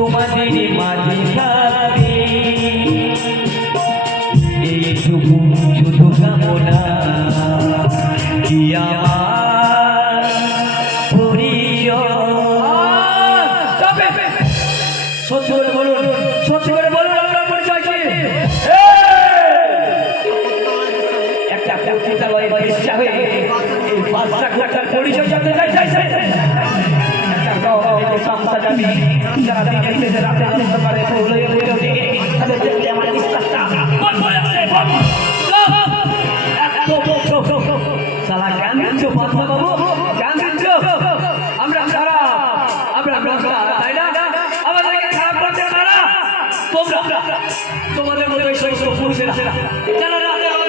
তোমাদের মাঝে থাকবে এইটুকু শুধু কামনা। কি আমার সত্যি করে বলুন সত্যি করে বলুন আপনার পরিচয় কি? একটা একটা একটা লয় বা ইচ্ছা হয়ে এই বাচ্চা ঘাটার পরিচয় জানতে চাই চাই চাই সামসা যাবি যারা দিনে দিনে রাতে রাতে পারে প্রলয়ে বলে ওঠে তাদের দেখলে আমার বিশ্বাসটা। শালা জ্ঞান দিচ্ছ? বাচ্চা বাবু জ্ঞান দিচ্ছ? আমরা খারাপ আমরা তাই না? আমাদেরকে খারাপ করছে তারা তোমরা তোমাদের এই সমস্ত পুরুষেরা যারা রাতে আমার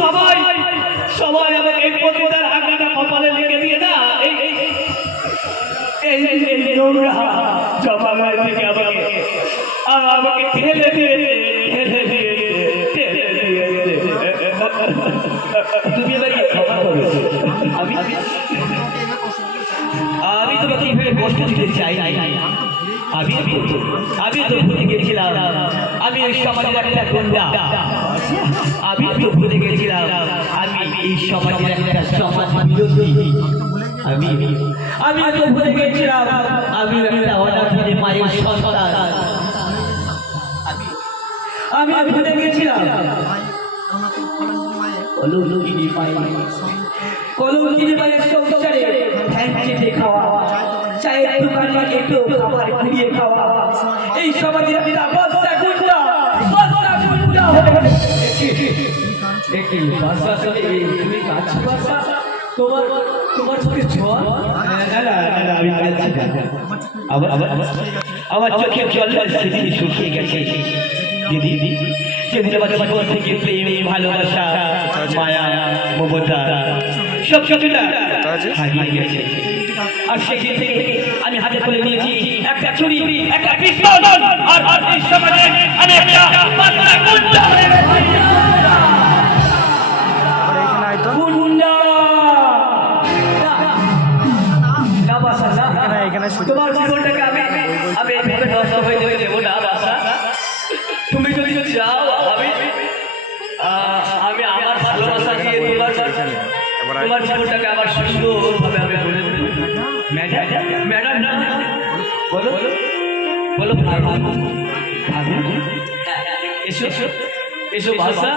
সবাই সবাই কপালে লিখে দিয়ে না, এই আমি আমি তোমাকে এইভাবে কষ্ট দিতে চাই। নাই আমি আমি তো ভুলে গেছিলাম। আমি এই সমাজের একটা গুন্ডা। আমি তো ভুলে গেছিলাম। আমি এই সমাজের একটা সমাজ বিরোধী আমি আমি তো ভুলে গেছিলাম। আমি একটা অনাথের মায়ের সন্তান। আমি ভুলে গেছিলাম। কলঙ্কিনী মায়ের কলঙ্কিনী মায়ের সংসারে ধ্যান চেটে খাওয়া দোকানে একটু খাবার কুড়িয়ে খাওয়া এই সমাজের একটা বস্তা গুন্ডা ভালোবাসা মায়া মমতা সব কিছুটা গেছে। আর সেখান থেকে? আমি হাতে করে নিয়েছি একটা চুরি একটা পিস্তল। আর আর এই সমাজে আমি একটা পাতলা গুন্ডা এখানে তোমার জীবনটাকে বলো ভাবু ভাবু এসো এসো ভাষা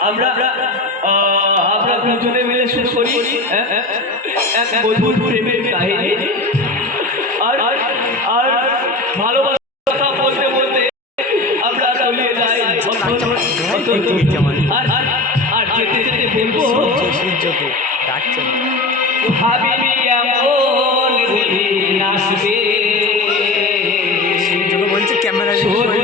আমরা আমরা দুজনে মিলে শুরু করি হ্যাঁ, হ্যাঁ, এক মধুর প্রেমের কাহিনী। আর আর ভালোবাসার কথা বলতে বলতে আমরা তলিয়ে যাই আর আর যেতে যেতে বলব ডাকছেন ভাবিনি Solo